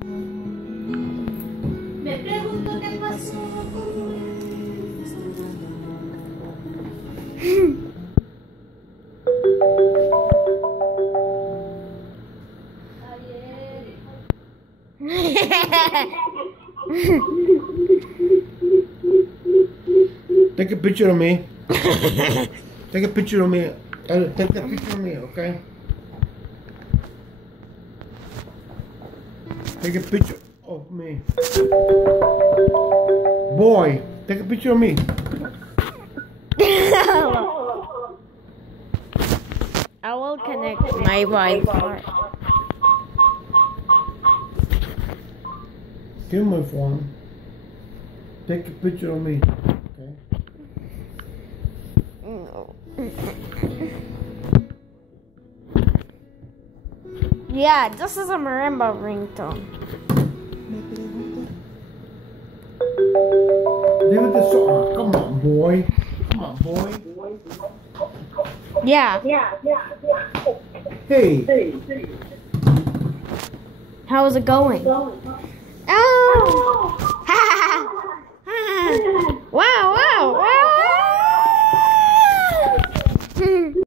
Me pregunto qué pasó con Take a picture of me. Take a picture of me. Take a picture of me, okay? Take a picture of me. Boy, take a picture of me. I will connect my Wi-Fi. Give my phone. Take a picture of me. Okay. Yeah, this is a marimba ringtone. Leave it this song. Come on, boy. Come on, boy. Yeah. Hey. How's it going? Oh!